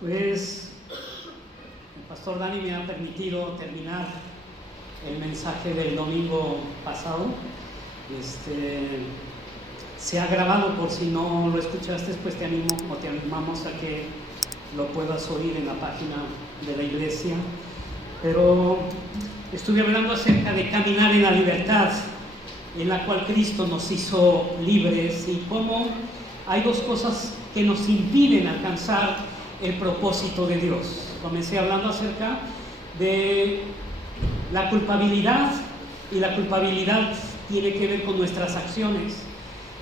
Pues el pastor Dani me ha permitido terminar el mensaje del domingo pasado. Se ha grabado, por si no lo escuchaste, pues te animamos a que lo puedas oír en la página de la iglesia. Pero estuve hablando acerca de caminar en la libertad en la cual Cristo nos hizo libres, y cómo hay dos cosas que nos impiden alcanzar el propósito de Dios. Comencé hablando acerca de la culpabilidad, y la culpabilidad tiene que ver con nuestras acciones.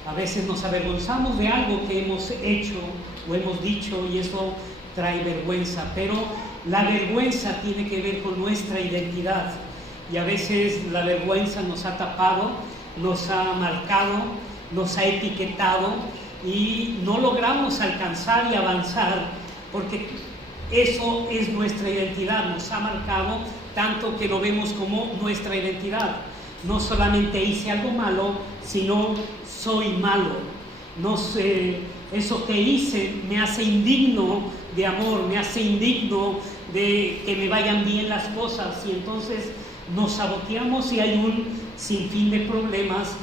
A veces nos avergonzamos de algo que hemos hecho o hemos dicho, y eso trae vergüenza, pero la vergüenza tiene que ver con nuestra identidad, y a veces la vergüenza nos ha tapado, nos ha marcado, nos ha etiquetado, y no logramos alcanzar y avanzar porque eso es nuestra identidad. Nos ha marcado tanto que lo vemos como nuestra identidad. No solamente hice algo malo, sino soy malo. No sé, eso que hice me hace indigno de amor, me hace indigno de que me vayan bien las cosas, y entonces nos saboteamos, y hay un sinfín de problemas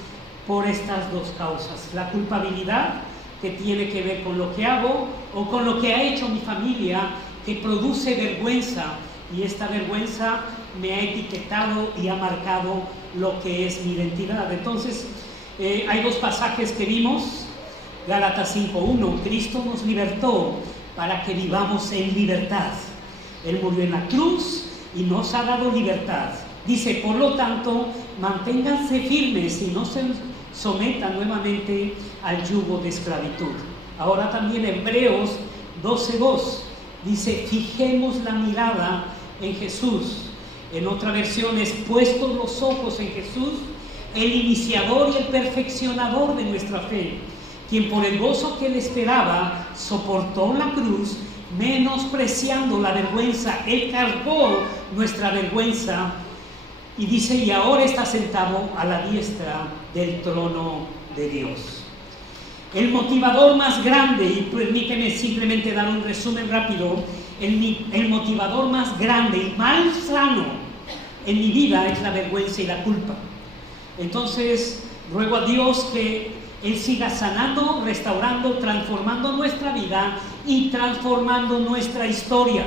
por estas dos causas. La culpabilidad, que tiene que ver con lo que hago o con lo que ha hecho mi familia, que produce vergüenza, y esta vergüenza me ha etiquetado y ha marcado lo que es mi identidad. Entonces, hay dos pasajes que vimos. Gálatas 5:1, Cristo nos libertó para que vivamos en libertad. Él murió en la cruz y nos ha dado libertad. Dice, por lo tanto, manténganse firmes y no se sometan nuevamente al yugo de esclavitud. Ahora también Hebreos 12:2 dice, fijemos la mirada en Jesús. En otra versión es, puestos los ojos en Jesús, el iniciador y el perfeccionador de nuestra fe, quien por el gozo que le esperaba soportó la cruz, menospreciando la vergüenza. Él cargó nuestra vergüenza, y dice, y ahora está sentado a la diestra del trono de Dios. El motivador más grande, y permíteme simplemente dar un resumen rápido, el motivador más grande y más sano en mi vida es la vergüenza y la culpa. Entonces, ruego a Dios que Él siga sanando, restaurando, transformando nuestra vida y transformando nuestra historia.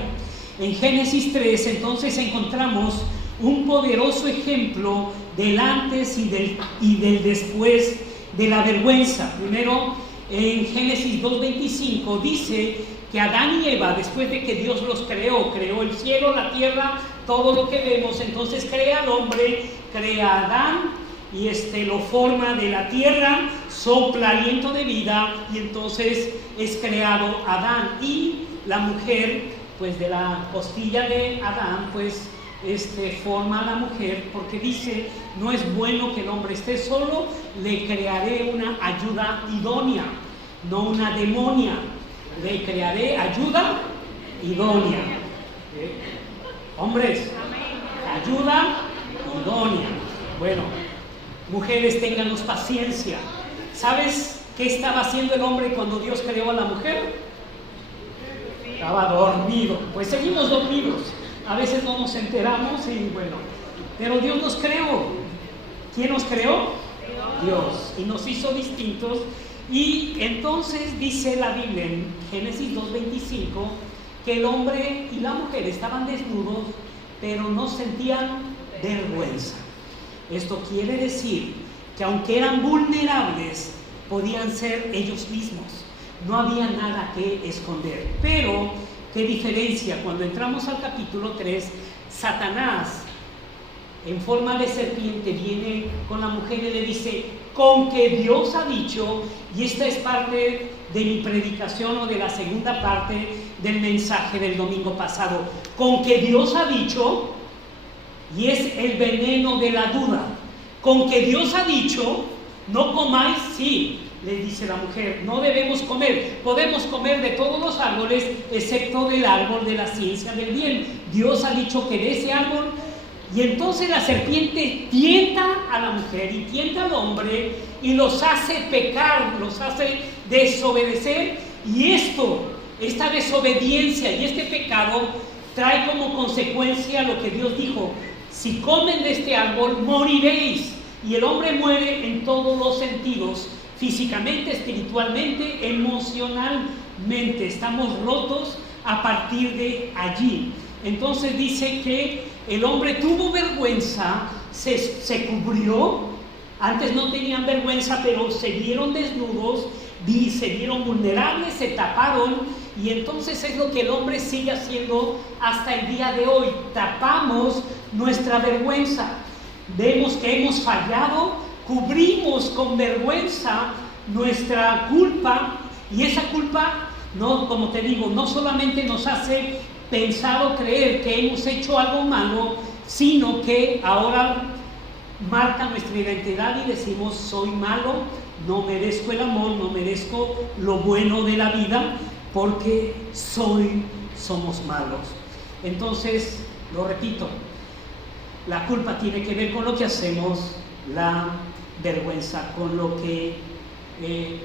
En Génesis 3, entonces, encontramos un poderoso ejemplo del antes y del después de la vergüenza. Primero, en Génesis 2:25 dice que Adán y Eva, después de que Dios los creó el cielo, la tierra, todo lo que vemos, entonces crea al hombre, crea a Adán, y lo forma de la tierra, sopla aliento de vida, y entonces es creado Adán. Y la mujer, pues de la costilla de Adán, pues forma a la mujer, porque dice, no es bueno que el hombre esté solo, le crearé una ayuda idónea, no una demonia, le crearé ayuda idónea. Hombres, ayuda idónea. Bueno, mujeres, ténganos paciencia. ¿Sabes qué estaba haciendo el hombre cuando Dios creó a la mujer? Estaba dormido. Pues seguimos dormidos. A veces no nos enteramos, y bueno, pero Dios nos creó. ¿Quién nos creó? Dios. Y nos hizo distintos. Y entonces dice la Biblia en Génesis 2:25 que el hombre y la mujer estaban desnudos, pero no sentían vergüenza. Esto quiere decir que aunque eran vulnerables, podían ser ellos mismos. No había nada que esconder. Pero ¿qué diferencia? Cuando entramos al capítulo 3, Satanás, en forma de serpiente, viene con la mujer y le dice, con que Dios ha dicho, y esta es parte de mi predicación, o de la segunda parte del mensaje del domingo pasado, con que Dios ha dicho, y es el veneno de la duda. Con que Dios ha dicho, no comáis, sí, le dice la mujer, no debemos comer, podemos comer de todos los árboles excepto del árbol de la ciencia del bien. Dios ha dicho que de ese árbol, y entonces la serpiente tienta a la mujer y tienta al hombre y los hace pecar, los hace desobedecer, y esto esta desobediencia y este pecado trae como consecuencia lo que Dios dijo: si comen de este árbol, moriréis. Y el hombre muere en todos los sentidos, físicamente, espiritualmente, emocionalmente. Estamos rotos a partir de allí. Entonces dice que el hombre tuvo vergüenza, se cubrió. Antes no tenían vergüenza, pero se vieron desnudos, se vieron vulnerables, se taparon. Y entonces es lo que el hombre sigue haciendo hasta el día de hoy. Tapamos nuestra vergüenza. Vemos que hemos fallado, cubrimos con vergüenza nuestra culpa, y esa culpa, no, como te digo, no solamente nos hace pensar o creer que hemos hecho algo malo, sino que ahora marca nuestra identidad y decimos: soy malo, no merezco el amor, no merezco lo bueno de la vida, porque somos malos. Entonces, lo repito, la culpa tiene que ver con lo que hacemos, la vergüenza con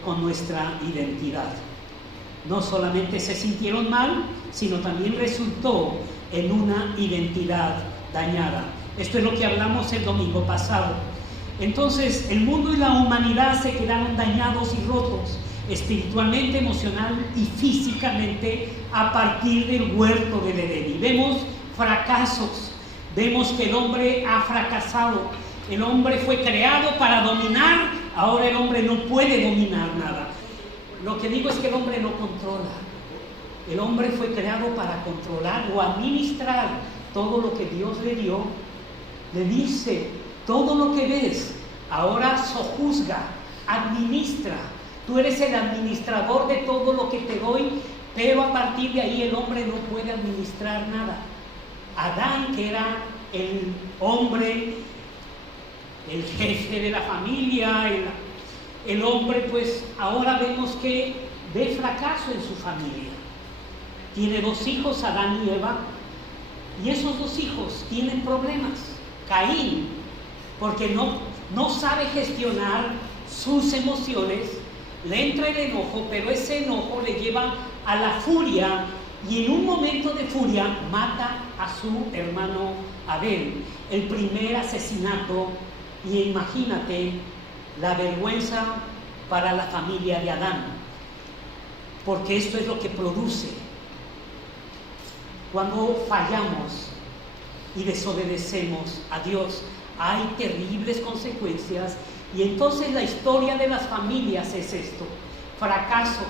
con nuestra identidad. No solamente se sintieron mal, sino también resultó en una identidad dañada. Esto es lo que hablamos el domingo pasado. Entonces, el mundo y la humanidad se quedaron dañados y rotos, espiritualmente, emocional y físicamente, a partir del huerto del Edén. Y vemos fracasos. Vemos que el hombre ha fracasado. El hombre fue creado para dominar, ahora el hombre no puede dominar nada. Lo que digo es que el hombre no controla. El hombre fue creado para controlar o administrar todo lo que Dios le dio. Le dice: todo lo que ves, ahora sojuzga, administra. Tú eres el administrador de todo lo que te doy, pero a partir de ahí el hombre no puede administrar nada. Adán, que era el hombre, el jefe de la familia, el hombre, pues ahora vemos que ve fracaso en su familia. Tiene 2 hijos, Adán y Eva, y esos 2 hijos tienen problemas. Caín, porque no sabe gestionar sus emociones, le entra el enojo, pero ese enojo le lleva a la furia, y en un momento de furia mata a su hermano Abel, el primer asesinato. Y imagínate la vergüenza para la familia de Adán, porque esto es lo que produce cuando fallamos y desobedecemos a Dios. Hay terribles consecuencias, y entonces la historia de las familias es esto: fracaso.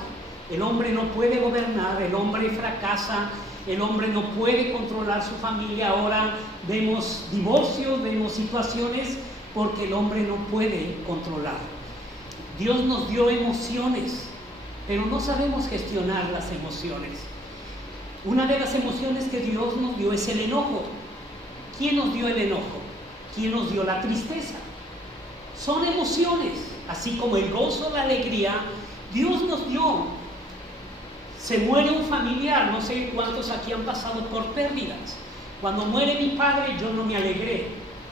El hombre no puede gobernar, el hombre fracasa, el hombre no puede controlar su familia. Ahora vemos divorcios, vemos situaciones porque el hombre no puede controlar. Dios nos dio emociones, pero no sabemos gestionar las emociones. Una de las emociones que Dios nos dio es el enojo. ¿Quién nos dio el enojo? ¿Quién nos dio la tristeza? Son emociones, así como el gozo, la alegría, Dios nos dio. Se muere un familiar, no sé cuántos aquí han pasado por pérdidas. Cuando muere mi padre, yo no me alegré.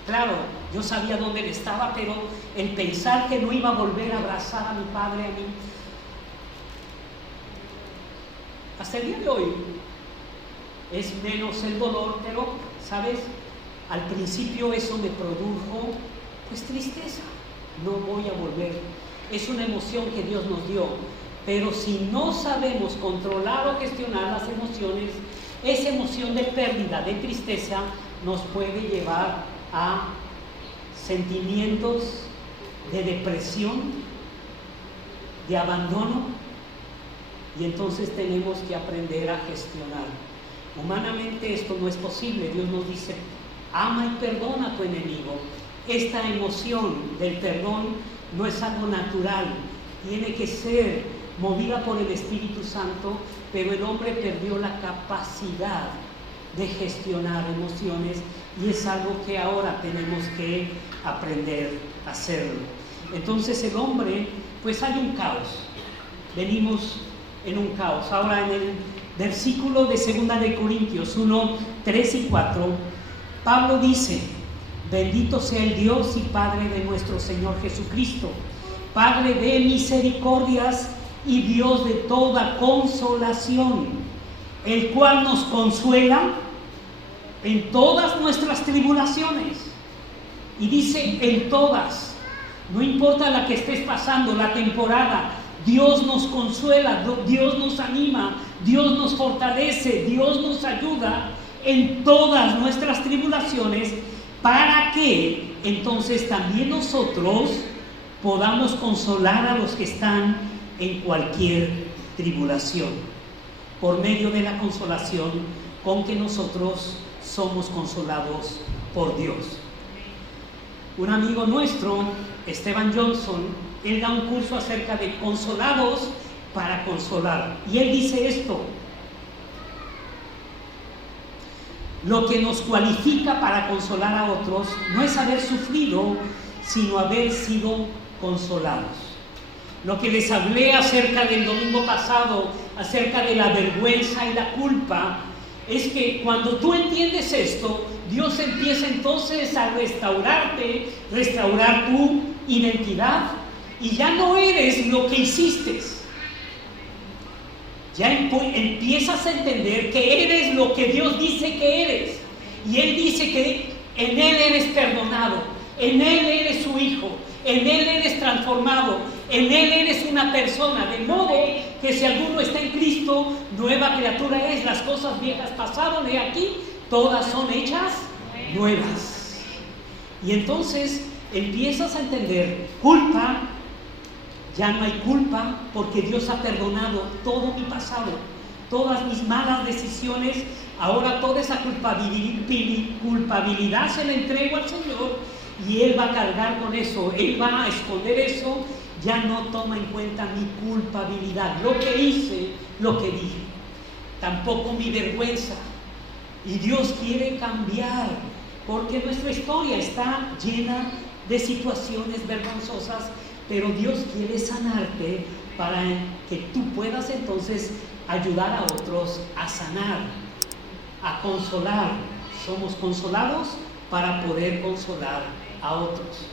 Claro, yo sabía dónde él estaba, pero el pensar que no iba a volver a abrazar a mi padre, a mí, hasta el día de hoy, es menos el dolor, pero, ¿sabes? Al principio eso me produjo, pues, tristeza. No voy a volver. Es una emoción que Dios nos dio. Pero si no sabemos controlar o gestionar las emociones, esa emoción de pérdida, de tristeza, nos puede llevar a sentimientos de depresión, de abandono, y entonces tenemos que aprender a gestionar. Humanamente esto no es posible. Dios nos dice: ama y perdona a tu enemigo. Esta emoción del perdón no es algo natural, tiene que ser movida por el Espíritu Santo, pero el hombre perdió la capacidad de gestionar emociones, y es algo que ahora tenemos que aprender a hacerlo. Entonces el hombre, pues hay un caos, venimos en un caos. Ahora en el versículo de 2 de Corintios 1, 3 y 4, Pablo dice: bendito sea el Dios y Padre de nuestro Señor Jesucristo, Padre de misericordias y Dios de toda consolación, el cual nos consuela en todas nuestras tribulaciones. Y dice en todas, no importa la que estés pasando, la temporada, Dios nos consuela, Dios nos anima, Dios nos fortalece, Dios nos ayuda en todas nuestras tribulaciones, para que entonces también nosotros podamos consolar a los que están en cualquier tribulación, por medio de la consolación con que nosotros somos consolados por Dios. Un amigo nuestro, Esteban Johnson, él da un curso acerca de consolados para consolar, y él dice esto: lo que nos cualifica para consolar a otros no es haber sufrido, sino haber sido consolados. Lo que les hablé acerca del domingo pasado, acerca de la vergüenza y la culpa, es que cuando tú entiendes esto, Dios empieza entonces a restaurarte, restaurar tu identidad, y ya no eres lo que hiciste. Ya empiezas a entender que eres lo que Dios dice que eres. Y Él dice que en Él eres perdonado, en Él eres su hijo, en Él eres transformado, en Él eres una persona. De modo que si alguno está en Cristo, nueva criatura es. Las cosas viejas pasaron, he aquí, todas son hechas nuevas. Y entonces empiezas a entender culpa. Ya no hay culpa, porque Dios ha perdonado todo mi pasado, todas mis malas decisiones. Ahora toda esa culpabilidad se la entrego al Señor, y Él va a cargar con eso, Él va a esconder eso. Ya no toma en cuenta mi culpabilidad, lo que hice, lo que dije, tampoco mi vergüenza. Y Dios quiere cambiar, porque nuestra historia está llena de situaciones vergonzosas, pero Dios quiere sanarte para que tú puedas entonces ayudar a otros a sanar, a consolar. Somos consolados para poder consolar a otros.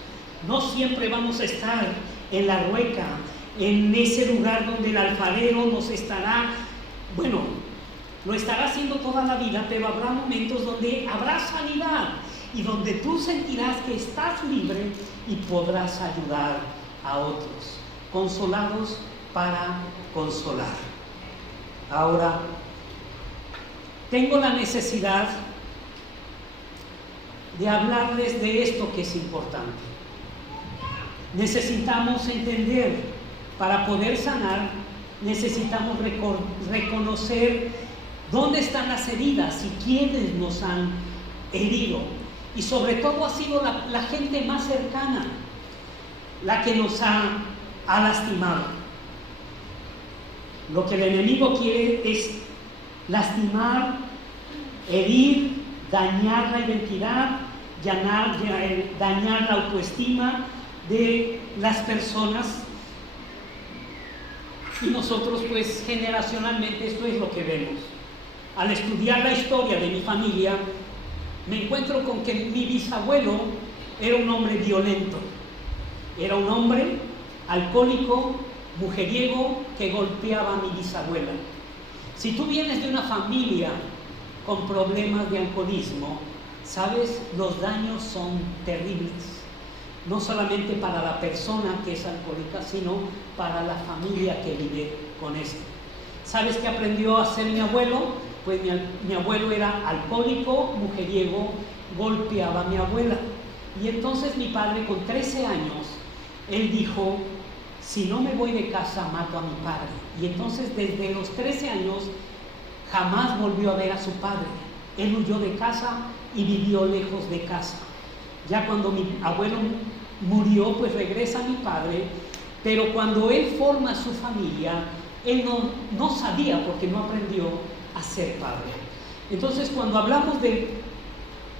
No siempre vamos a estar en la rueca, en ese lugar donde el alfarero nos estará, lo estará haciendo toda la vida, pero habrá momentos donde habrá sanidad y donde tú sentirás que estás libre y podrás ayudar a otros, consolados para consolar. Ahora, tengo la necesidad de hablarles de esto que es importante. Necesitamos entender, para poder sanar, necesitamos reconocer dónde están las heridas y quiénes nos han herido. Y sobre todo ha sido la gente más cercana la que nos ha lastimado. Lo que el enemigo quiere es lastimar, herir, dañar la identidad, dañar la autoestima de las personas. Y nosotros, pues, generacionalmente esto es lo que vemos. Al estudiar la historia de mi familia, me encuentro con que mi bisabuelo era un hombre violento. Era un hombre alcohólico, mujeriego, que golpeaba a mi bisabuela. Si tú vienes de una familia con problemas de alcoholismo, sabes, los daños son terribles. No solamente para la persona que es alcohólica, sino para la familia que vive con esto. ¿Sabes qué aprendió a hacer mi abuelo? Pues mi abuelo era alcohólico, mujeriego, golpeaba a mi abuela. Y entonces mi padre, con 13 años, él dijo: si no me voy de casa, mato a mi padre. Y entonces desde los 13 años jamás volvió a ver a su padre. Él huyó de casa y vivió lejos de casa. Ya cuando mi abuelo murió, pues regresa mi padre, pero cuando él forma su familia, él no sabía, porque no aprendió a ser padre. Entonces, cuando hablamos de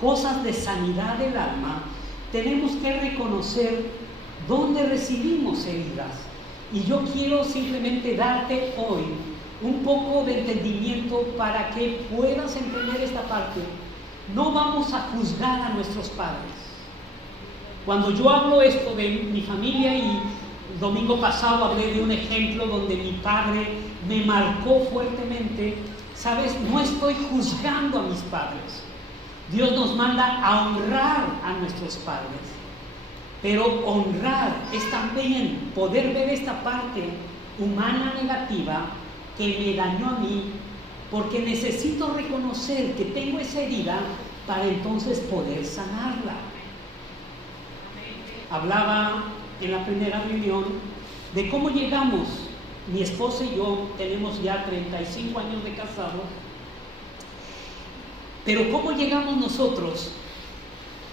cosas de sanidad del alma, tenemos que reconocer dónde recibimos heridas. Y yo quiero simplemente darte hoy un poco de entendimiento para que puedas entender esta parte. No vamos a juzgar a nuestros padres. Cuando yo hablo esto de mi familia y El domingo pasado hablé de un ejemplo donde mi padre me marcó fuertemente. ¿Sabes? No estoy juzgando a mis padres. Dios nos manda a honrar a nuestros padres. Pero honrar es también poder ver esta parte humana negativa que me dañó a mí, porque necesito reconocer que tengo esa herida para entonces poder sanarla. Hablaba en la primera reunión de cómo llegamos, mi esposa y yo tenemos ya 35 años de casados, pero cómo llegamos nosotros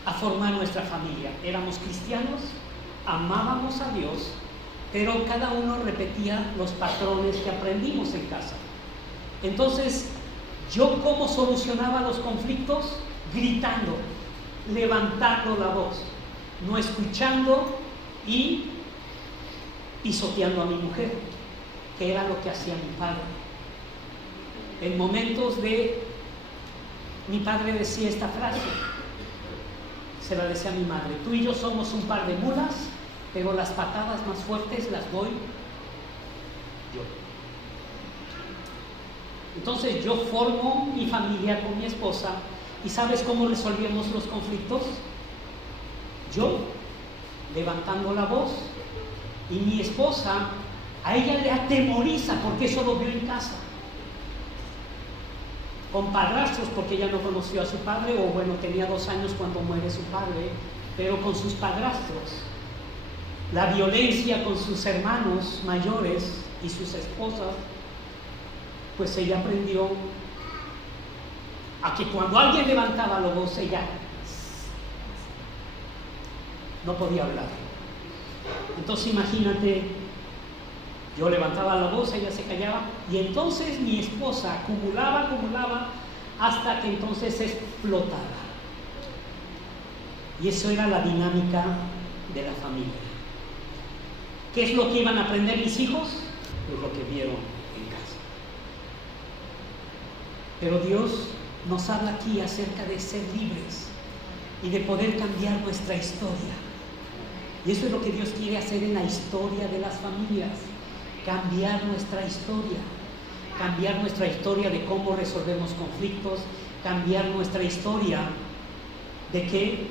a formar nuestra familia. Éramos cristianos, amábamos a Dios, pero cada uno repetía los patrones que aprendimos en casa. Entonces, ¿yo cómo solucionaba los conflictos? Gritando, levantando la voz, no escuchando y pisoteando a mi mujer, que era lo que hacía mi padre. En momentos mi padre decía esta frase, se la decía a mi madre: tú y yo somos un par de mulas, pero las patadas más fuertes las doy yo. Entonces yo formo mi familia con mi esposa, y ¿sabes cómo resolvíamos los conflictos? Yo levantando la voz, y mi esposa, a ella le atemoriza porque eso lo vio en casa, con padrastros, porque ella no conoció a su padre, o bueno, tenía 2 años cuando muere su padre, pero con sus padrastros, la violencia con sus hermanos mayores y sus esposas, pues ella aprendió a que cuando alguien levantaba la voz, ella no podía hablar. Entonces imagínate, yo levantaba la voz, ella se callaba, y entonces mi esposa acumulaba, hasta que entonces explotaba. Y eso era la dinámica de la familia. ¿Qué es lo que iban a aprender mis hijos? Pues lo que vieron en casa. Pero Dios nos habla aquí acerca de ser libres y de poder cambiar nuestra historia. Y eso es lo que Dios quiere hacer en la historia de las familias. Cambiar nuestra historia de cómo resolvemos conflictos, cambiar nuestra historia de que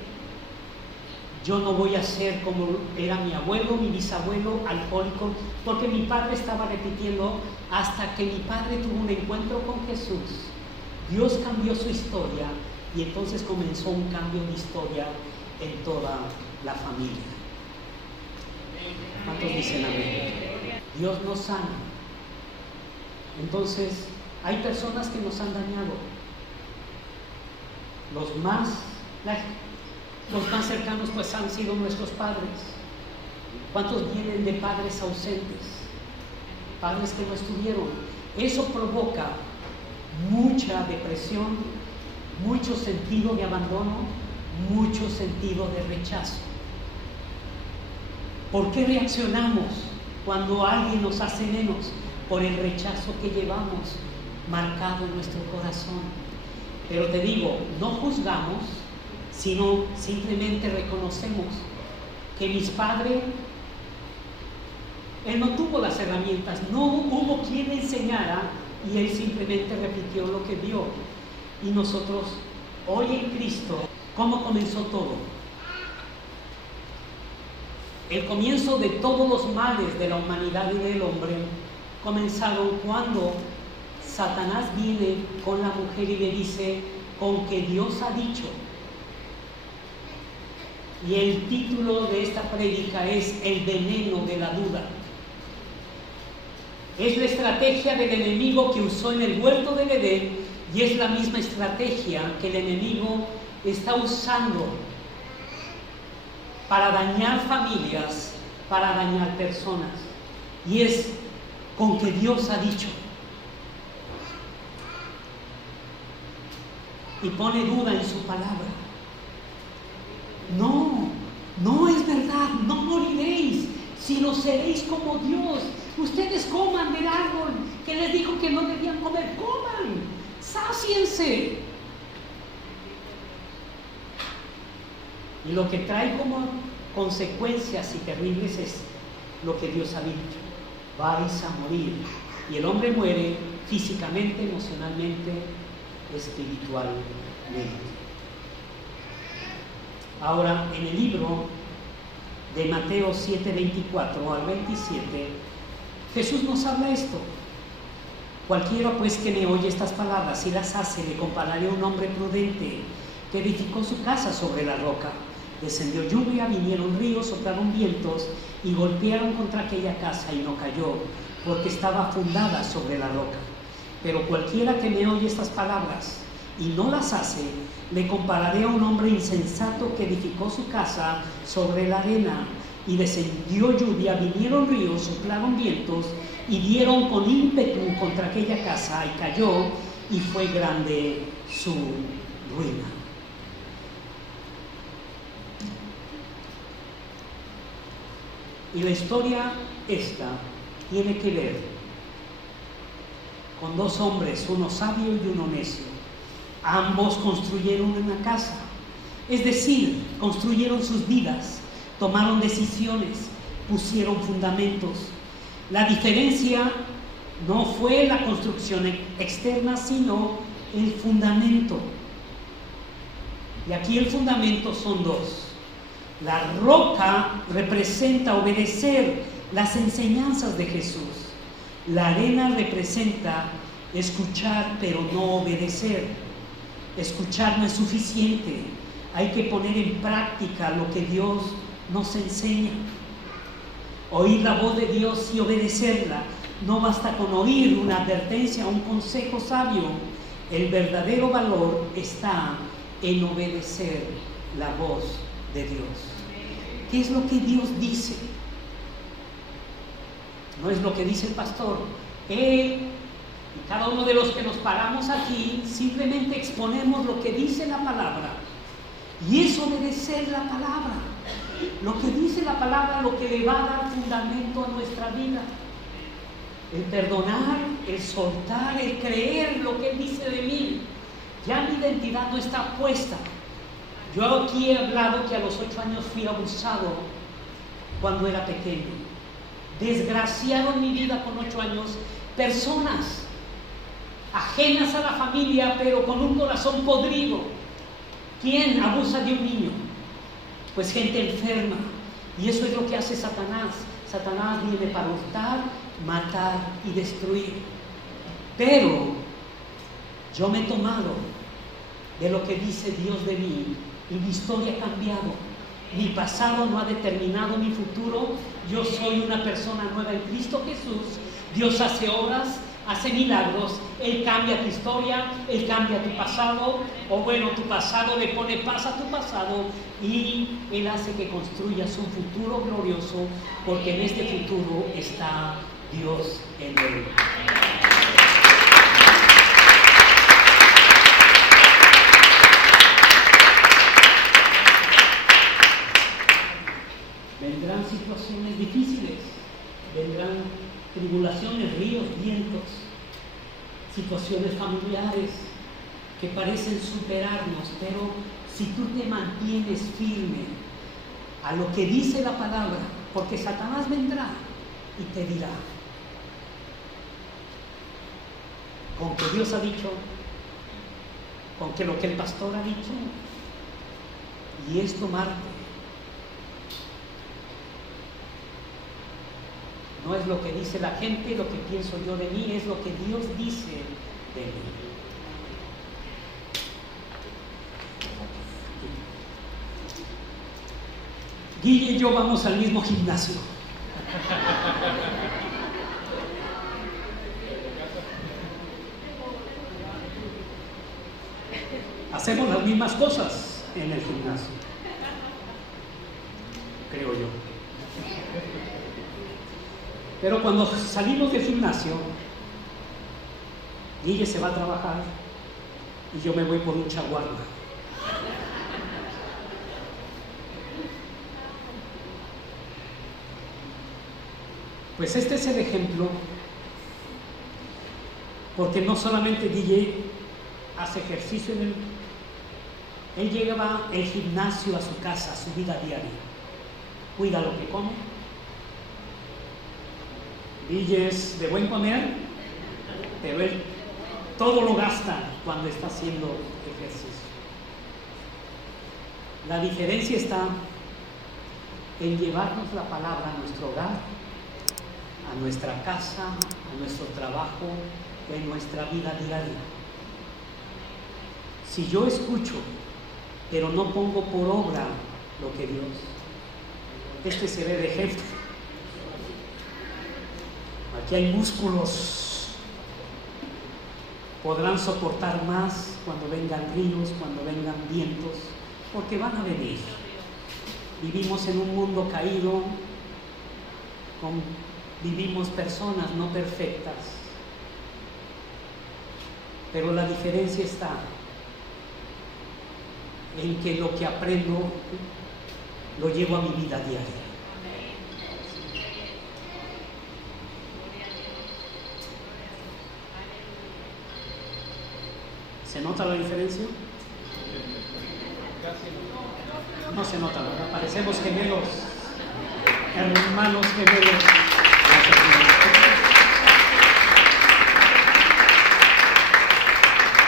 yo no voy a ser como era mi abuelo, mi bisabuelo, alcohólico, porque mi padre estaba repitiendo hasta que mi padre tuvo un encuentro con Jesús. Dios cambió su historia y entonces comenzó un cambio de historia en toda la familia. ¿Cuántos dicen amén? Dios nos sana. Entonces, hay personas que nos han dañado. Los más cercanos pues han sido nuestros padres. ¿Cuántos vienen de padres ausentes? Padres que no estuvieron. Eso provoca mucha depresión, mucho sentido de abandono, mucho sentido de rechazo. ¿Por qué reaccionamos cuando alguien nos hace menos? Por el rechazo que llevamos marcado en nuestro corazón. Pero te digo, no juzgamos, sino simplemente reconocemos que mis padres, él no tuvo las herramientas, no hubo quien le enseñara, y él simplemente repitió lo que vio. Y nosotros, hoy en Cristo, ¿cómo comenzó todo? El comienzo de todos los males de la humanidad y del hombre comenzaron cuando Satanás viene con la mujer y le dice: con que Dios ha dicho. Y el título de esta prédica es El veneno de la duda. Es la estrategia del enemigo que usó en el huerto del Edén, y es la misma estrategia que el enemigo está usando para dañar familias, para dañar personas. Y es con que Dios ha dicho. Y pone duda en su palabra. No es verdad, no moriréis, sino seréis como Dios. Ustedes coman del árbol que les dijo que no debían comer, coman, sáciense. Y lo que trae como consecuencias y terribles es lo que Dios ha dicho. Vais a morir. Y el hombre muere físicamente, emocionalmente, espiritualmente. Ahora, en el libro de Mateo 7, 24 al 27, Jesús nos habla esto. Cualquiera pues que me oye estas palabras y las hace, le compararé a un hombre prudente que edificó su casa sobre la roca. Descendió lluvia, vinieron ríos, soplaron vientos y golpearon contra aquella casa y no cayó, porque estaba fundada sobre la roca. Pero cualquiera que me oye estas palabras y no las hace, le compararé a un hombre insensato que edificó su casa sobre la arena. Y descendió lluvia, vinieron ríos, soplaron vientos y dieron con ímpetu contra aquella casa y cayó, y fue grande su ruina. Y la historia esta tiene que ver con dos hombres, uno sabio y uno necio. Ambos construyeron una casa, es decir, construyeron sus vidas, tomaron decisiones, pusieron fundamentos. La diferencia no fue la construcción externa, sino el fundamento. Y aquí el fundamento son dos. La roca representa obedecer las enseñanzas de Jesús. La arena representa escuchar pero no obedecer. Escuchar no es suficiente. Hay que poner en práctica lo que Dios nos enseña. Oír la voz de Dios y obedecerla. No basta con oír una advertencia o un consejo sabio. El verdadero valor está en obedecer la voz de Dios. ¿Qué es lo que Dios dice? No es lo que dice el pastor. Él y cada uno de los que nos paramos aquí simplemente exponemos lo que dice la palabra. Y es obedecer la palabra. Lo que dice la palabra, lo que le va a dar fundamento a nuestra vida. El perdonar, el soltar, el creer lo que Él dice de mí. Ya mi identidad no está puesta. Yo aquí he hablado que a los 8 años fui abusado cuando era pequeño. Desgraciado en mi vida con 8 años. Personas ajenas a la familia, pero con un corazón podrido. ¿Quién abusa de un niño? Pues gente enferma. Y eso es lo que hace Satanás. Satanás viene para hurtar, matar y destruir. Pero yo me he tomado de lo que dice Dios de mí y mi historia ha cambiado. Mi pasado no ha determinado mi futuro. Yo soy una persona nueva en Cristo Jesús. Dios hace obras, hace milagros. Él cambia tu historia, Él cambia tu pasado, o bueno, tu pasado le pone paz a tu pasado y Él hace que construyas un futuro glorioso, porque en este futuro está Dios en Él. Vendrán situaciones difíciles, vendrán tribulaciones, ríos, vientos, situaciones familiares que parecen superarnos, pero si tú te mantienes firme a lo que dice la palabra, porque Satanás vendrá y te dirá, con que Dios ha dicho, con que lo que el pastor ha dicho, y es tomarte. No es lo que dice la gente, lo que pienso yo de mí, es lo que Dios dice de mí. Guille y yo vamos al mismo gimnasio. Hacemos las mismas cosas en el gimnasio, creo yo. Pero cuando salimos del gimnasio, Guille se va a trabajar y yo me voy por un chaguarma. Pues este es el ejemplo, porque no solamente Guille hace ejercicio él lleva el gimnasio a su casa, a su vida diaria. Cuida lo que come, Y es de buen comer, pero él todo lo gasta cuando está haciendo ejercicio. La diferencia está en llevarnos la palabra a nuestro hogar, a nuestra casa, a nuestro trabajo, en nuestra vida diaria. Si yo escucho, pero no pongo por obra lo que Dios, se ve de jefe. Aquí hay músculos, podrán soportar más cuando vengan ríos, cuando vengan vientos, porque van a venir. Vivimos en un mundo caído, vivimos personas no perfectas, pero la diferencia está en que lo que aprendo lo llevo a mi vida diaria. ¿Se nota la diferencia? No se nota, ¿verdad? Parecemos gemelos, hermanos gemelos.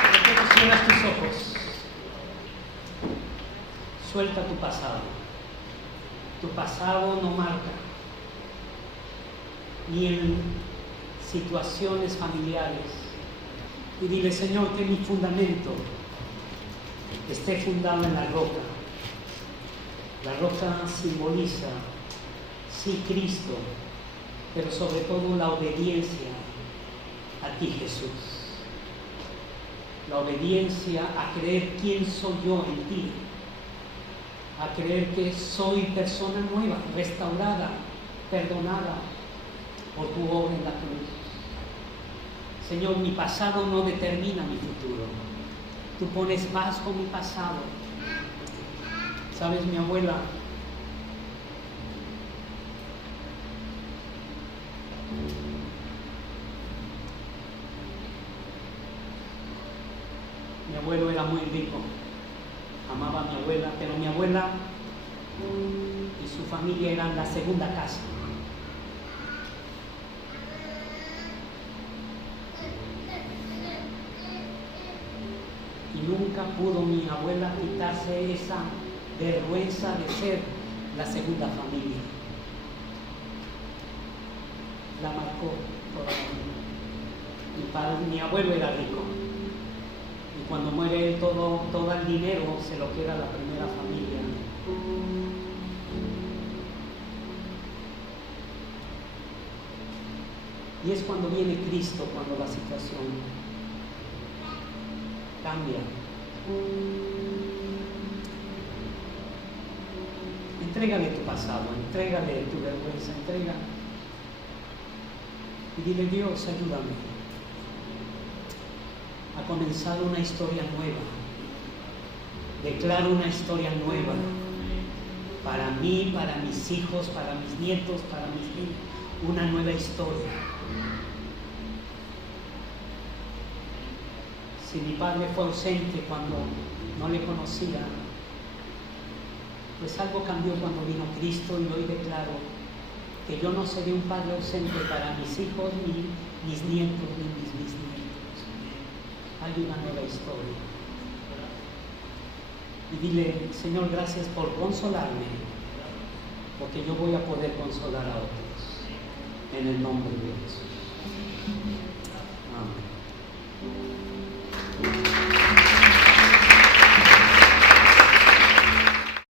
¿Por qué no cierras tus ojos? Suelta tu pasado. Tu pasado no marca, ni en situaciones familiares. Y dile, Señor, que mi fundamento esté fundado en la roca. La roca simboliza, sí, Cristo, pero sobre todo la obediencia a ti, Jesús. La obediencia a creer quién soy yo en ti, a creer que soy persona nueva, restaurada, perdonada por tu obra en la cruz. Señor, mi pasado no determina mi futuro. Tú pones paz con mi pasado. ¿Sabes, mi abuela? Mi abuelo era muy rico. Amaba a mi abuela, pero mi abuela y su familia eran la segunda casa. Y nunca pudo mi abuela quitarse esa vergüenza de ser la segunda familia. La marcó toda la vida. Mi abuelo era rico. Y cuando muere él, todo el dinero se lo queda la primera familia. Y es cuando viene Cristo, cuando la situación cambia. Entrégale tu pasado, entrégale tu vergüenza, entrega. Y dile, Dios, ayúdame a comenzar una historia nueva. Declaro una historia nueva para mí, para mis hijos, para mis nietos, para mis hijos. Una nueva historia. Si mi padre fue ausente cuando no le conocía, pues algo cambió cuando vino Cristo, y hoy declaro que yo no seré un padre ausente para mis hijos, ni mis nietos, ni mis bisnietos. Hay una nueva historia. Y dile, Señor, gracias por consolarme, porque yo voy a poder consolar a otros. En el nombre de Jesús. Amén.